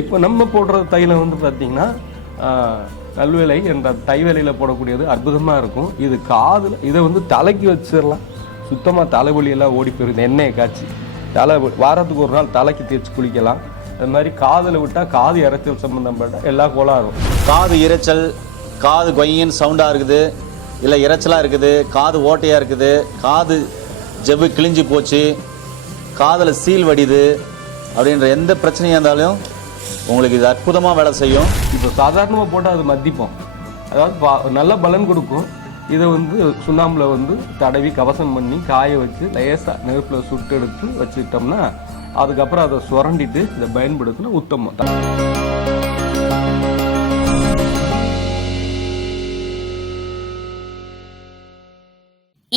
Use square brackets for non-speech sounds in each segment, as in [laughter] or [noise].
இப்போ நம்ம போடுற தைலம் வந்து பார்த்தீங்கன்னா கல்வேலை என்ற தைவேலையில் போடக்கூடியது அற்புதமாக இருக்கும். இது காதில் இதை வந்து தலைக்கு வச்சிடலாம். சுத்தமாக தலைவலியெல்லாம் ஓடி போயிருது எண்ணெயை காய்ச்சி. தலை வாரத்துக்கு ஒரு நாள் தலைக்கு தேய்ச்சி குளிக்கலாம். அது மாதிரி காதில் விட்டால் காது இறைச்சல் சம்மந்தப்பட்ட எல்லா கோளாறும். காது இரைச்சல் காது கொய்யின்னு சவுண்டாக இருக்குது. இல்லை இரைச்சலாக இருக்குது. காது ஓட்டையாக இருக்குது. காது ஜெவ்வு கிழிஞ்சு போச்சு. காதில் சீல் வடிது அப்படின்ற எந்த பிரச்சனையாக இருந்தாலும் உங்களுக்கு இது அற்புதமாக வேலை செய்யும். இப்போ சாதாரணமாக போட்டால் அது மதிப்போம் அதாவது நல்ல பலன் கொடுக்கும். இதை வந்து சுண்ணாம்பில் வந்து தடவி கவசம் பண்ணி காய வச்சு லேசாக நெருப்பில் சுட்டு எடுத்து வச்சுக்கிட்டோம்னா அதுக்கப்புறம் அதை சுரண்டிட்டு இதை பயன்படுத்தினா உத்தமம்.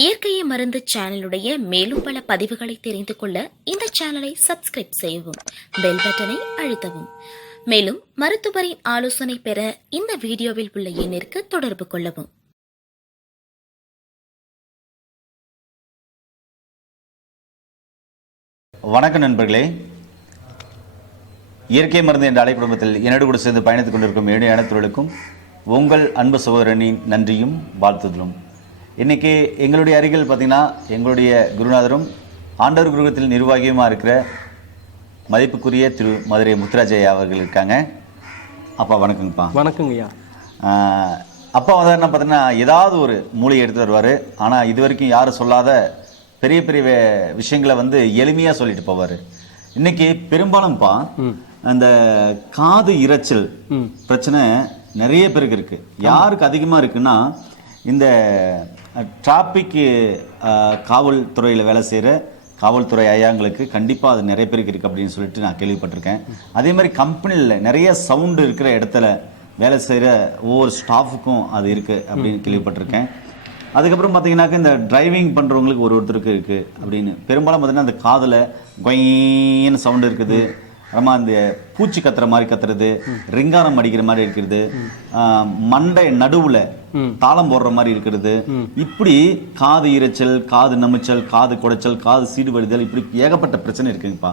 இயற்கையை மருந்து சேனலுடைய மேலும் பல பதிவுகளை தெரிந்து கொள்ள இந்த சேனலை சப்ஸ்கிரைப் செய்யவும் பெல் பட்டனை அழுத்தவும். மேலும் மருத்துவரின் ஆலோசனை பெற இந்த வீடியோவில் உள்ள எண்ணிற்கு தொடர்பு கொள்ளவும். வணக்கம் நண்பர்களே. இயற்கை மருந்து என்ற அழைப்பிடத்தில் என்னோடு கூட சேர்ந்து பயணித்துக் கொண்டிருக்கும் ஏழு அனைத்துகளுக்கும் உங்கள் அன்பு சகோதரனின் நன்றியும் வாழ்த்துதலும். இன்னைக்கு எங்களுடைய அருகில் பார்த்தீங்கன்னா எங்களுடைய குருநாதரும் ஆண்டவர் குருகத்தில் நிர்வாகியுமாக இருக்கிற மதிப்புக்குரிய திரு மதுரை முத்துராஜையா அவர்கள் இருக்காங்க. அப்பா வணக்கங்கப்பா. வணக்கங்கய்யா. அப்பா வந்து என்ன பார்த்தீங்கன்னா ஏதாவது ஒரு மூலிகை எடுத்து வருவார். ஆனால் இது வரைக்கும் யாரும் சொல்லாத பெரிய பெரிய விஷயங்களை வந்து எளிமையாக சொல்லிட்டு போவார். இன்னைக்கு பெரும்பாலும்ப்பா அந்த காது இரைச்சல் பிரச்சனை நிறைய பேருக்கு இருக்கு. யாருக்கு அதிகமாக இருக்குன்னா இந்த டிராபிக் காவல்துறையில் வேலை செய்கிற காவல்துறை ஐயாங்களுக்கு கண்டிப்பாக அது நிறைய பேருக்கு இருக்குது அப்படின்னு சொல்லிட்டு நான் கேள்விப்பட்டிருக்கேன். அதே மாதிரி கம்பெனியில் நிறைய சவுண்டு இருக்கிற இடத்துல வேலை செய்கிற ஒவ்வொரு ஸ்டாஃபுக்கும் அது இருக்குது அப்படின்னு கேள்விப்பட்டிருக்கேன். அதுக்கப்புறம் பார்த்தீங்கன்னாக்க இந்த டிரைவிங் பண்ணுறவங்களுக்கு ஒரு ஒருத்தருக்கு இருக்குது அப்படின்னு. பெரும்பாலும் பார்த்தீங்கன்னா அந்த காதில் கொயின்னு சவுண்டு இருக்குது. அப்புறமா அந்த பூச்சி கத்துற மாதிரி கத்துறது ரிங்காரம் அடிக்கிற மாதிரி இருக்கிறது மண்டை நடுவுல தாளம் போடுற மாதிரி இருக்கிறது. இப்படி காது இரைச்சல் காது நமிச்சல் காது குடைச்சல் காது சீடு வடிதல் இப்படி ஏகப்பட்ட பிரச்சனை இருக்குங்கப்பா.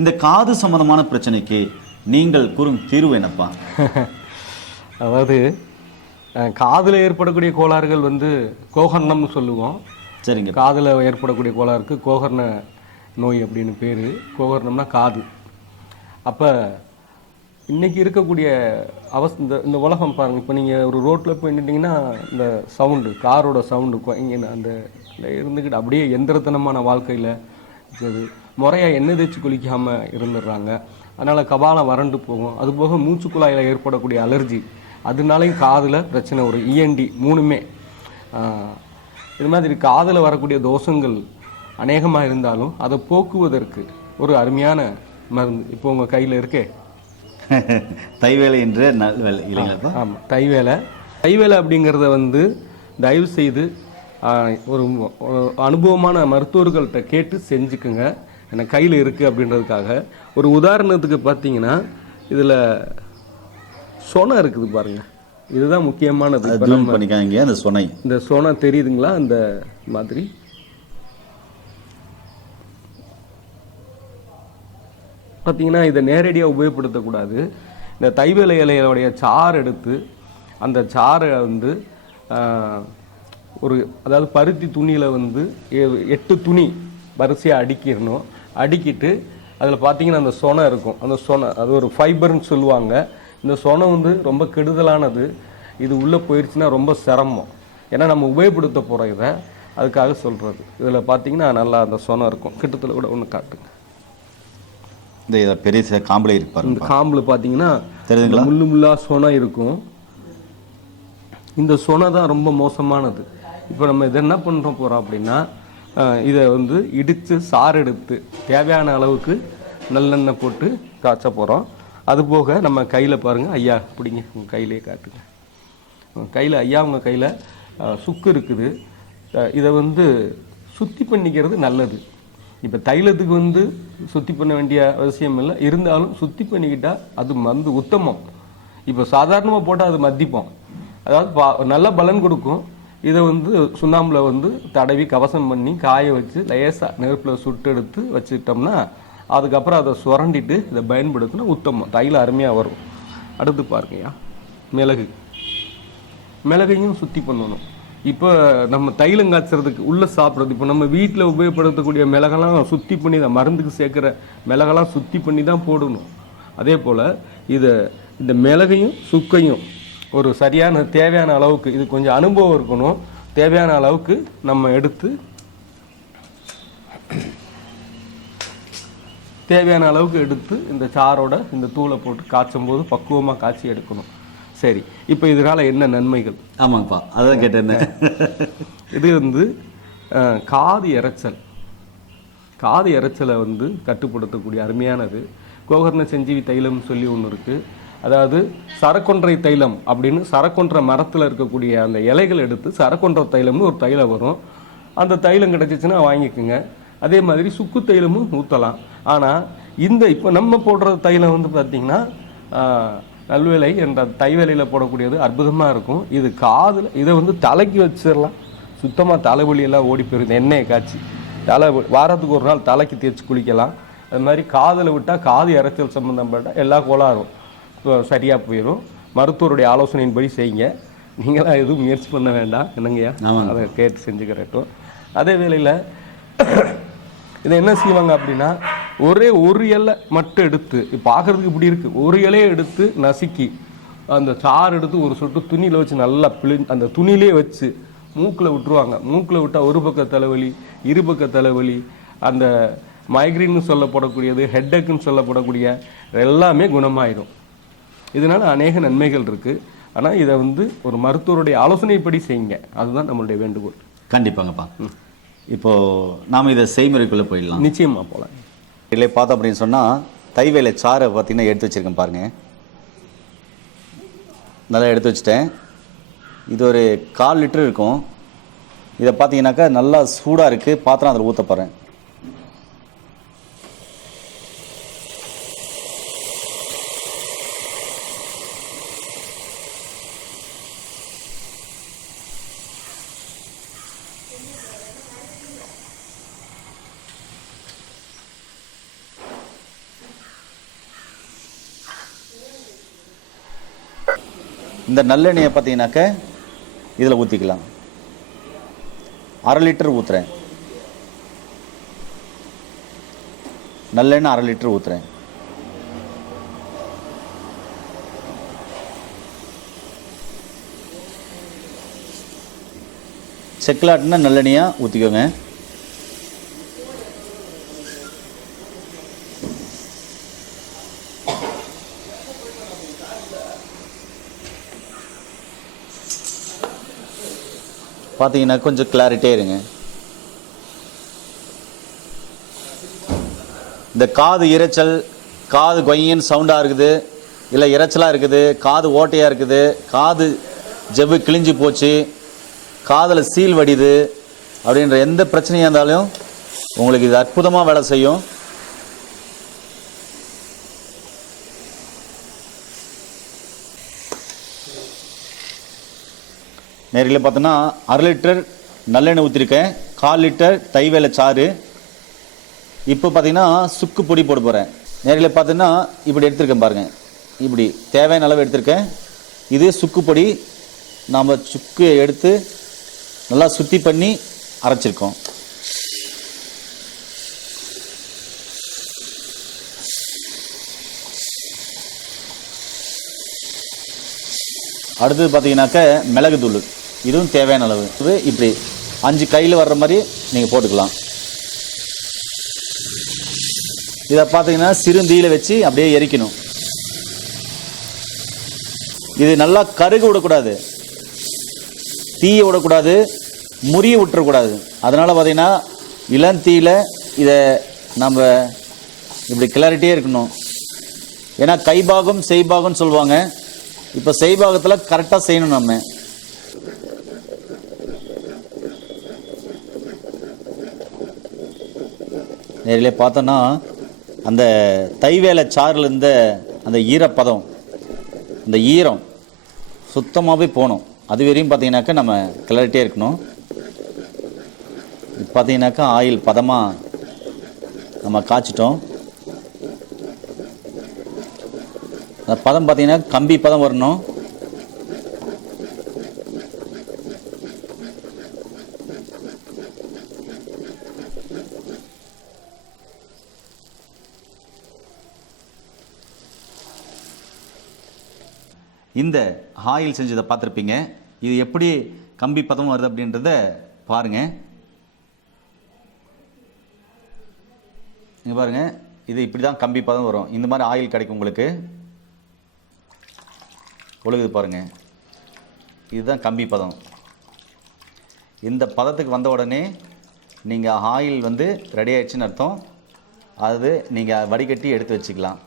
இந்த காது சம்பந்தமான பிரச்சனைக்கு நீங்கள் கூறும் தீர்வு என்னப்பா? [laughs] அதாவது காதில் ஏற்படக்கூடிய கோளாறுகள் வந்து கோகர்ணம்னு சொல்லுவோம். சரிங்க. காதில் ஏற்படக்கூடிய கோளாறுக்கு கோகர்ண நோய் அப்படின்னு பேர். கோகர்ணம்னா காது. அப்போ இன்னைக்கு இருக்கக்கூடிய அவஸ் இந்த இந்த உலகம் பாருங்க. இப்போ நீங்கள் ஒரு ரோட்டில் போய் நின்றீங்கன்னா இந்த சவுண்டு காரோட சவுண்டு இங்கே அந்த இருந்துக்கிட்டு அப்படியே எந்திரத்தனமான வாழ்க்கையில் இருக்குது. முறையாக எண்ணெய் தேய்ச்சி குளிக்காமல் இருந்துடுறாங்க. அதனால் கபாலம் வறண்டு போகும். அதுபோக மூச்சுக்குழாயில் ஏற்படக்கூடிய அலர்ஜி அதனாலையும் காதில் பிரச்சனை வரும். இஎன்டி மூணுமே. இது மாதிரி காதில் வரக்கூடிய தோஷங்கள் அநேகமாக இருந்தாலும் அதை போக்குவதற்கு ஒரு அருமையான மருந்து. இப்போ உங்கள் கையில் இருக்கே. [laughs] தைவேலை என்ற நல்வேலை இல்லைங்களாப்பா ஆமாம் தைவேலை. தைவேலை அப்படிங்கிறத வந்து தயவு செய்து ஒரு அனுபவமான மருத்துவர்கள்ட்ட கேட்டு செஞ்சுக்குங்க. எனக்கு கையில் இருக்குது அப்படின்றதுக்காக. ஒரு உதாரணத்துக்கு பார்த்தீங்கன்னா இதில் சொனை இருக்குது பாருங்க. இதுதான் முக்கியமானது. பண்ணிக்காங்க அந்த சொனை. இந்த சோனா தெரியுதுங்களா? அந்த மாதிரி. பார்த்தீங்கன்னா இதை நேரடியாக உபயோகப்படுத்தக்கூடாது. இந்த தைவேல இலையோடைய சாறு எடுத்து அந்த சாறை வந்து ஒரு அதாவது பருத்தி துணியில் வந்து எ- எட்டு துணி வரிசையாக அடிக்கிடணும். அடிக்கிட்டு அதில் பார்த்தீங்கன்னா அந்த சொனை இருக்கும். அந்த சொனை அது ஒரு ஃபைபர்னு சொல்லுவாங்க. இந்த சொனை வந்து ரொம்ப கெடுதலானது. இது உள்ளே போயிடுச்சுன்னா ரொம்ப சிரமம். ஏன்னா நம்ம உபயோகப்படுத்த போகிற இதை. அதுக்காக சொல்கிறது இதில் பார்த்தீங்கன்னா நல்லா அந்த சொனை இருக்கும். கிட்டத்தில் கூட ஒன்று காட்டுங்க. இந்த இதை பெரிய காம்பளை இருக்கு பாருங்க இந்த காம்பில் பார்த்தீங்கன்னா தெரியுதுங்களா? முள்ளு முள்ளா சொனை இருக்கும். இந்த சொனை தான் ரொம்ப மோசமானது. இப்போ நம்ம இதை என்ன பண்ணுற போகிறோம் அப்படின்னா இதை வந்து இடித்து சாறு எடுத்து தேவையான அளவுக்கு நல்லெண்ணெய் போட்டு காய்ச்ச போகிறோம் அதுபோக நம்ம கையில் பாருங்கள் ஐயா பிடிங்க உங்கள் கையிலே காட்டுங்க. கையில் ஐயா உங்கள் கையில் சுக்கு இருக்குது. இதை வந்து சுத்தி பண்ணிக்கிறது நல்லது. இப்போ தைலத்துக்கு வந்து சுத்தி பண்ண வேண்டிய அவசியம் இல்லை. இருந்தாலும் சுத்தி பண்ணிக்கிட்டா அது வந்து உத்தமம். இப்போ சாதாரணமாக போட்டால் அது மதிப்போம் அதாவது பா- நல்ல பலன் கொடுக்கும். இதை வந்து சுண்ணாம்பில் வந்து தடவி கவசம் பண்ணி காய வச்சு லேசாக நெருப்பில் சுட்டு எடுத்து வச்சுக்கிட்டோம்னா அதுக்கப்புறம் அதை சுரண்டிட்டு இதை பயன்படுத்தினா உத்தமம். தைலம் அருமையாக வரும். அடுத்து பாருங்கய்யா. மிளகு. மிளகையும் சுத்தி பண்ணணும். இப்போ நம்ம தைலம் காய்ச்சறதுக்கு உள்ளே சாப்பிட்றது. இப்போ நம்ம வீட்டில் உபயோகப்படுத்தக்கூடிய மிளகெல்லாம் சுத்தி பண்ணி தான் மருந்துக்கு சேர்க்குற மிளகெல்லாம் சுத்தி பண்ணி தான் போடணும். அதே போல் இதை இந்த மிளகையும் சுக்கையும் ஒரு சரியான தேவையான அளவுக்கு இது கொஞ்சம் அனுபவம் இருக்கணும். தேவையான அளவுக்கு நம்ம எடுத்து தேவையான அளவுக்கு எடுத்து இந்த சாரோட இந்த தூளை போட்டு காய்ச்சும் போது பக்குவமாக காய்ச்சி எடுக்கணும். சரி இப்போ இதனால என்ன நன்மைகள்? ஆமாங்கப்பா அதான் கேட்டேன். இது வந்து காது இரைச்சல் காது இரைச்சலை வந்து கட்டுப்படுத்தக்கூடிய அருமையானது. கோகர்ண செஞ்சீவி தைலம்னு சொல்லி ஒன்று இருக்கு. அதாவது சரக்கொன்றை தைலம் அப்படின்னு சரக்கொன்றை மரத்தில் இருக்கக்கூடிய அந்த இலைகள் எடுத்து சரக்கொன்றை தைலம்னு ஒரு தைலம் வரும். அந்த தைலம் கிடைச்சிச்சுன்னா வாங்கிக்கோங்க. அதே மாதிரி சுக்கு தைலமும் ஊற்றலாம் ஆனால் இந்த இப்போ நம்ம போடுற தைலம் வந்து பார்த்தீங்கன்னா நல்வேலை என்ற தைவேலையில் போடக்கூடியது அற்புதமாக இருக்கும். இது காதில் இதை வந்து தலைக்கு வச்சிடலாம். சுத்தமாக தலைவலி எல்லாம் ஓடி போயிருது எண்ணெயை காய்ச்சி. தலை வாரத்துக்கு ஒரு நாள் தலைக்கு தேய்ச்சி குளிக்கலாம். அது மாதிரி காதில் விட்டால் காது இரைச்சல் சம்மந்தப்பட்ட எல்லா கோளாறும் சரியாக போயிடும் மருத்துவருடைய ஆலோசனையின்படி செய்யுங்க. நீங்களாம் எதுவும் முயற்சி பண்ண வேண்டாம். என்னங்கய்யா. அதை கேட்டு செஞ்சுக்கிறட்டும். அதே வேளையில் இதை என்ன செய்வாங்க அப்படின்னா ஒரே ஒரு இலை மட்டும் எடுத்து பார்க்கறதுக்கு இப்படி இருக்கு. ஒரு இலையை எடுத்து நசுக்கி அந்த சாறு எடுத்து ஒரு சொட்டு துணியில் வச்சு நல்லா பிழி அந்த துணியிலே வச்சு மூக்கில் விட்டுருவாங்க. மூக்கில் விட்டால் ஒரு பக்க தலைவலி இரு பக்க தலைவலி அந்த மைக்ரேன்னு சொல்லப்படக்கூடியது ஹெட்டக்குன்னு சொல்லப்படக்கூடிய எல்லாமே குணமாயிடும் இதனால அநேக நன்மைகள் இருக்கு. ஆனால் இதை வந்து ஒரு மருத்துவருடைய ஆலோசனைப்படி செய்யுங்க. அதுதான் நம்மளுடைய வேண்டுகோள். கண்டிப்பாங்கப்பா. இப்போ நாம இதை செய்முறைக்குள்ள போயிடலாம். நிச்சயமா போலாம். இல்லை பார்த்தோம் அப்படின்னு சொன்னால் தைவேலை சாறை பார்த்தீங்கன்னா எடுத்து வச்சிருக்கேன் பாருங்கள் நல்லா எடுத்து வச்சிட்டேன். இது ஒரு கால் லிட்டர் இருக்கும். இதை பார்த்தீங்கன்னாக்கா நல்லா சூடாக இருக்குது பாத்திரம் அதில் ஊற்ற போகிறேன் இந்த நல்லெண்ணெயை பார்த்தீங்கன்னாக்க இதில் ஊற்றிக்கலாம் அரை லிட்டர் ஊற்றுறேன் நல்லெண்ணெய் அரை லிட்டர் ஊற்றுறேன் செக்கிலாட்டினா நல்லெண்ணெயாக ஊற்றிக்கோங்க பார்த்தீங்கன்னா கொஞ்சம் கிளாரிட்டியாக இருங்க. இந்த காது இரைச்சல் காது கொய்யன்னு சவுண்டாக இருக்குது. இல்லை இரைச்சலாக இருக்குது காது ஓட்டையாக இருக்குது. காது ஜவ்வு கிழிஞ்சு போச்சு. காதில் சீல் வடிது அப்படின்ற எந்த பிரச்சனையாக இருந்தாலும் உங்களுக்கு இது அற்புதமாக வேலை செய்யும். நேரில் பார்த்தோன்னா அரை லிட்டர் நல்லெண்ணெய் ஊற்றிருக்கேன் கால் லிட்டர் தைவேல சாறு. இப்போ பார்த்தீங்கன்னா சுக்கு பொடி போட போகிறேன் நேரில் பார்த்தீங்கன்னா இப்படி எடுத்திருக்கேன் பாருங்கள் இப்படி தேவையான அளவு எடுத்திருக்கேன். இது சுக்கு பொடி. நாம் சுக்கு எடுத்து நல்லா சுத்தி பண்ணி அரைச்சிருக்கோம். அடுத்தது பார்த்தீங்கன்னாக்க மிளகு தூள் இதுவும் தேவையான அளவு. இது இப்படி அஞ்சு கையில் வர்ற மாதிரி நீங்கள் போட்டுக்கலாம். இதை பார்த்தீங்கன்னா சிறுந்தீயில் வச்சு அப்படியே எரிக்கணும். இது நல்லா கருக விடக்கூடாது. தீயை விடக்கூடாது முறிய விட்டுறக்கூடாது. அதனால் பார்த்தீங்கன்னா இளந்தீயில் இதை நம்ம இப்படி கிளாரிட்டியே இருக்கணும். ஏன்னா கைபாகம் செய்பாகம்னு சொல்லுவாங்க. இப்போ செய்பாகத்தில் கரெக்டாக செய்யணும் நம்ம. நேரில் பார்த்தோன்னா அந்த தைவேலை சாறில் இருந்த அந்த ஈரப்பதம் அந்த ஈரம் சுத்தமாகவே போகணும். அது வரையும் பார்த்தீங்கன்னாக்கா நம்ம கிளறிட்டே இருக்கணும். பார்த்தீங்கன்னாக்கா ஆயில் பதமாக நம்ம காய்ச்சிட்டோம். அந்த பதம் பார்த்தீங்கன்னா கம்பி பதம் வரணும். இந்த ஆயில் செஞ்சதை பார்த்துருப்பீங்க. இது எப்படி கம்பி பதம் வருது அப்படின்றத பாருங்க. இங்கே பாருங்க. இது இப்படி தான் கம்பி பதம் வரும். இந்த மாதிரி ஆயில் கிடைக்கும் உங்களுக்கு. ஒழுகுது பாருங்க. இதுதான் கம்பி பதம். இந்த பதத்துக்கு வந்த உடனே நீங்கள் ஆயில் வந்து ரெடி ஆயிடுச்சுன்னு அர்த்தம். அது நீங்கள் வடிகட்டி எடுத்து வச்சுக்கலாம்.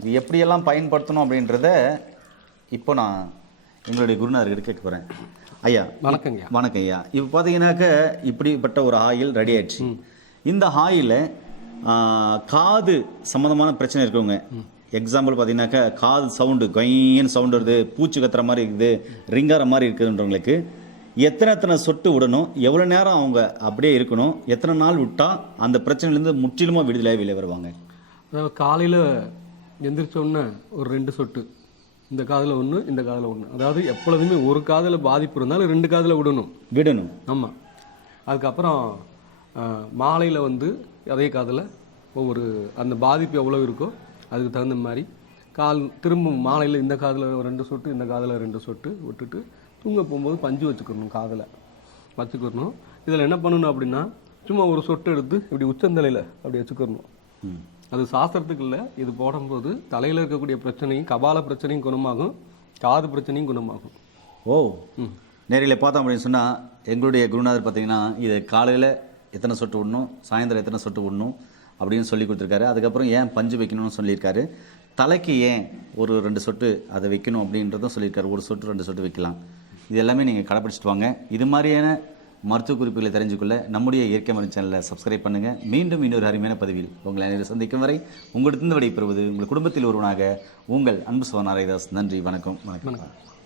இது எப்படியெல்லாம் பயன்படுத்தணும் அப்படின்றத இப்போ நான் எங்களுடைய குருநாதர்கிட்ட கேட்க போகிறேன் ஐயா வணக்கங்க வணக்கம் ஐயா. இப்போ பார்த்தீங்கன்னாக்க இப்படிப்பட்ட ஒரு ஆயில் ரெடி ஆயிடுச்சு. இந்த ஆயிலை காது சம்மந்தமான பிரச்சனை இருக்கவங்க எக்ஸாம்பிள் பார்த்தீங்கன்னாக்கா காது சவுண்டு கொயின்னு சவுண்டு வருது பூச்சி கத்துற மாதிரி இருக்குது ரிங்கார மாதிரி இருக்குன்றவங்களுக்கு எத்தனை எத்தனை சொட்டு விடணும் எவ்வளோ நேரம் அவங்க அப்படியே இருக்கணும் எத்தனை நாள் விட்டால் அந்த பிரச்சனையிலேருந்து முற்றிலுமாக விடுதலையாக வெளியே வருவாங்க? அதாவது காலையில் எந்திரிச்ச உடனே ஒரு ரெண்டு சொட்டு. இந்த காதில் ஒன்று இந்த காதில் ஒன்று அதாவது எப்பொழுதுமே ஒரு காதில் பாதிப்பு இருந்தாலும் ரெண்டு காதில் விடணும். விடணும். ஆமாம் அதுக்கப்புறம் மாலையில் வந்து அதே காதில் ஒவ்வொரு அந்த பாதிப்பு எவ்வளோ இருக்கோ அதுக்கு தகுந்த மாதிரி கால் திரும்ப மாலையில் இந்த காதில் ரெண்டு சொட்டு இந்த காதில் ரெண்டு சொட்டு விட்டுட்டு தூங்க போகும்போது பஞ்சு வச்சுக்கணும் காதில். வச்சுக்கணும். இதில் என்ன பண்ணணும் அப்படின்னா சும்மா ஒரு சொட்டு எடுத்து இப்படி உச்சந்தலையில் அப்படி வச்சுக்கணும். அது சாஸ்திரத்துக்கு இல்லை. இது போடும்போது தலையில் இருக்கக்கூடிய பிரச்சனையும் கபால பிரச்சனையும் குணமாகும் காது பிரச்சனையும் குணமாகும். ஓ. நேரில் பார்த்தோம் அப்படின்னு சொன்னால் எங்களுடைய குருநாதர் பார்த்தீங்கன்னா இது காலையில் எத்தனை சொட்டு விடணும் சாயந்தரம் எத்தனை சொட்டு விடணும் அப்படின்னு சொல்லி கொடுத்துருக்காரு. அதுக்கப்புறம் ஏன் பஞ்சு வைக்கணும்னு சொல்லியிருக்காரு. தலைக்கு ஏன் ஒரு ரெண்டு சொட்டு அதை வைக்கணும் அப்படின்றதும் சொல்லியிருக்காரு. ஒரு சொட்டு ரெண்டு சொட்டு வைக்கலாம். இது எல்லாமே நீங்கள் கடைப்பிடிச்சிட்டு வாங்க. இது மாதிரியான மருத்துவ குறிப்புகளை தெரிஞ்சுக்கொள்ள நம்முடைய இயற்கை மருந்து சேனலை சப்ஸ்கிரைப் பண்ணுங்கள் மீண்டும் இன்னொரு அருமையான பதிவில் உங்களை அனைவரும் சந்திக்கும் வரை உங்களிடத்திலிருந்து விடைபெறுவது உங்கள் குடும்பத்தில் ஒருவனாக உங்கள் அன்பு சோனாரைதாஸ் நன்றி வணக்கம். வணக்கம்.